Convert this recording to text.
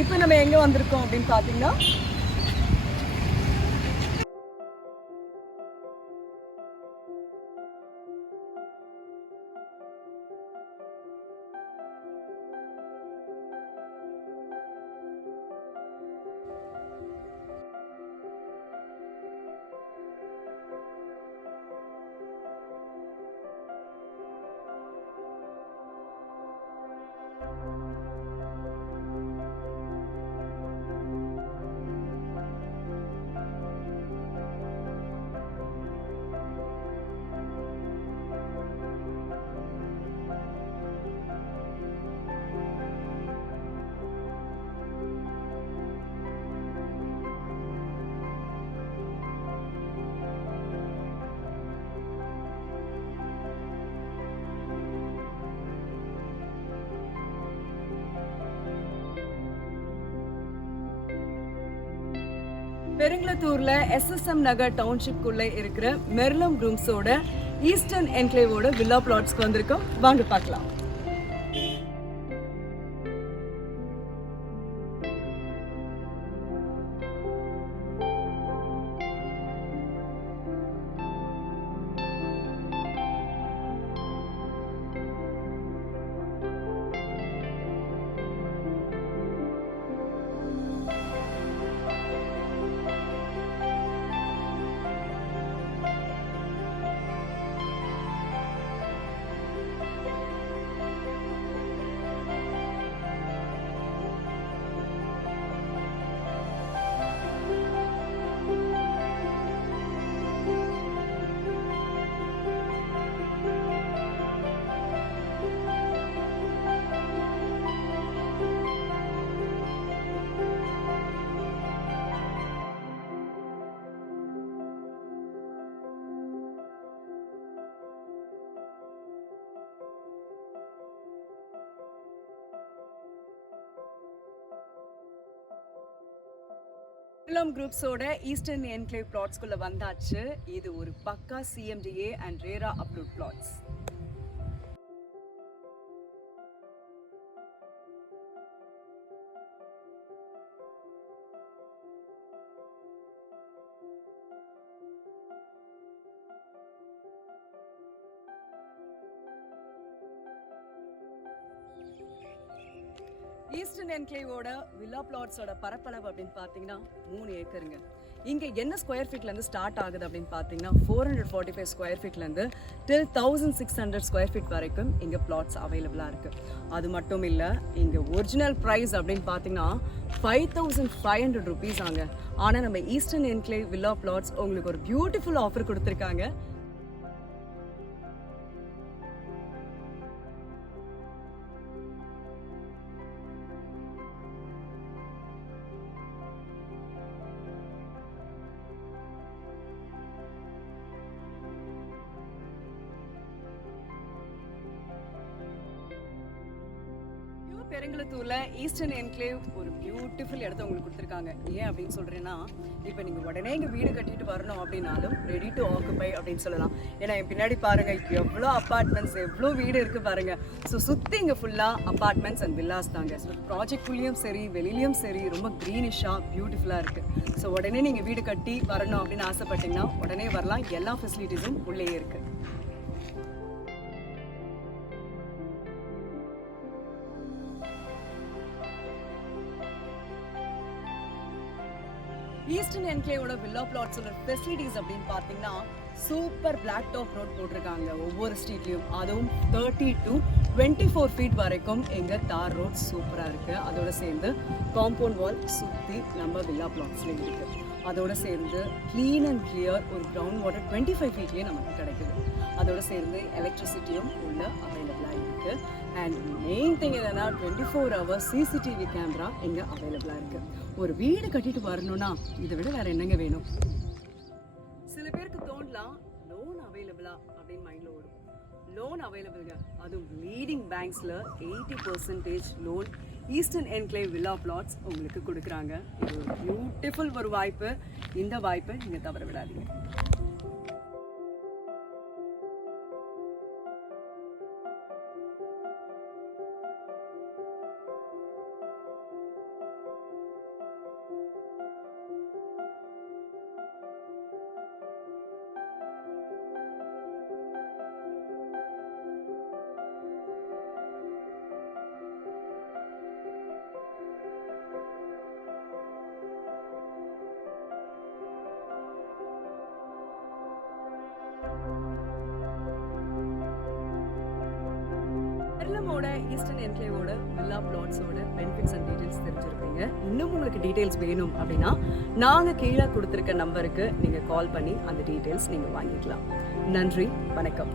இப்போ நம்ம எங்க வந்திருக்கோம் அப்படின்னு பாத்தீங்கன்னா பெருங்குளத்தூர்ல SSM நகர் டவுன்ஷிப் குள்ள இருக்கிற மெர்லம் ரூம்ஸோட ஈஸ்டர்ன் என்க்ளேவோட வில்லா பிளாட்ஸ்க்கு வந்திருக்கோம். வாங்க பார்க்கலாம். மெர்லம் குரூப்ஸோட ஈஸ்டர்ன் என்க்ளேவ் பிளாட்ஸ்குள்ள வந்தாச்சு. இது ஒரு பக்கா CMDA and RERA approved plots. Eastern என்க்ளேவோட வில்லா பிளாட்ஸோட பரப்பளவு அப்படின்னு பார்த்தீங்கன்னா 3 ஏக்கருங்க. இங்கே என்ன ஸ்கொயர் ஃபீட்லேருந்து ஸ்டார்ட் ஆகுது அப்படின்னு பார்த்தீங்கன்னா 445 ஸ்கொயர் ஃபீட்லேருந்து டில் 1600 ஸ்கொயர் ஃபீட் வரைக்கும் இங்கே பிளாட்ஸ் அவைலபிளாக இருக்குது. அது மட்டும் இல்லை, இங்கே ஒரிஜினல் ப்ரைஸ் அப்படின்னு பார்த்தீங்கன்னா 5500 rupees ஆங்க. ஆனால் நம்ம ஈஸ்டர்ன் என்க்ளேவ் வில்லா பிளாட்ஸ் உங்களுக்கு ஒரு பியூட்டிஃபுல் ஆஃபர் கொடுத்துருக்காங்க. பெருங்குளத்தூர்ல ஈஸ்டர்ன் என்க்ளேவ் ஒரு பியூட்டிஃபுல் இடத்த உங்களுக்கு கொடுத்துருக்காங்க. ஏன் அப்படின்னு சொல்றேன்னா, இப்போ நீங்க உடனே இங்க வீடு கட்டிட்டு வரணும் அப்படின்னாலும் ரெடி டு ஆக்குபை அப்படின்னு சொல்லலாம். ஏன்னா என் பின்னாடி பாருங்க எவ்வளோ அப்பார்ட்மெண்ட்ஸ், எவ்வளோ வீடு இருக்கு பாருங்க. ஸோ சுத்தி இங்க ஃபுல்லா அப்பார்ட்மெண்ட்ஸ் அண்ட் வில்லாஸ் தாங்க. ஸோ ப்ராஜெக்ட்குள்ளேயும் சரி வெளியிலயும் சரி ரொம்ப க்ரீனிஷா பியூட்டிஃபுல்லா இருக்கு. ஸோ உடனே நீங்க வீடு கட்டி வரணும் அப்படின்னு ஆசைப்பட்டீங்கன்னா உடனே வரலாம். எல்லா ஃபெசிலிட்டிஸும் உள்ளே இருக்கு. ஈஸ்டர்ன் என்க்ளேவோட வில்லா பிளாட்ஸோட ஃபெசிலிட்டிஸ் அப்படின்னு பார்த்தீங்கன்னா சூப்பர் பிளாக் டாப் ரோட் போட்டிருக்காங்க ஒவ்வொரு ஸ்ட்ரீட்லையும். அதுவும் 30 to 24 feet வரைக்கும் எங்கள் தார் ரோட் சூப்பராக இருக்குது. அதோட சேர்ந்து காம்பவுண்ட் வால் சுற்றி நம்ம வில்லா பிளாட்ஸ்லேயும் இருக்குது. அதோட சேர்ந்து க்ளீன் அண்ட் கிளியர் ஒரு கிரவுண்ட் வாட்டர் 25 feetலேயே நமக்கு கிடைக்குது. அதோட சேர்ந்து எலக்ட்ரிசிட்டியும் உள்ள அவைலபிளாக இருக்குது. அண்ட் மெயின் திங் என்னன்னா 24 hours CCTV கேமரா இங்கே அவைலபிளாக இருக்குது. ஒரு வீடு கட்டிட்டு வரணும்னா இதை விட வேற என்னங்க வேணும்? சில பேருக்கு தோணலாம் லோன் அவைலபிளா அப்படின்னு மைண்டில் ஓடும். லோன் அவைலபிள்ங்க. அதுவும் லீடிங் பேங்க்ஸில் 80% loan Eastern Enclave villa plots உங்களுக்கு கொடுக்குறாங்க. இது ஒரு பியூட்டிஃபுல் ஒரு வாய்ப்பு. இந்த வாய்ப்பை நீங்கள் தவற விடாதீங்க. பெர்லமோட ஈஸ்டர்ன் என்க்ளேவோட வில்லா பிளாட்ஸோட பெனிஃபிட்ஸ் அண்ட் டீடைல்ஸ் தெரிஞ்சிருப்பீங்க. இன்னும் உங்களுக்கு டீடைல்ஸ் வேணும் அப்படின்னா நாங்கள் கீழே கொடுத்துருக்க நம்பருக்கு நீங்கள் கால் பண்ணி அந்த டீடைல்ஸ் நீங்கள் வாங்கிக்கலாம். நன்றி, வணக்கம்.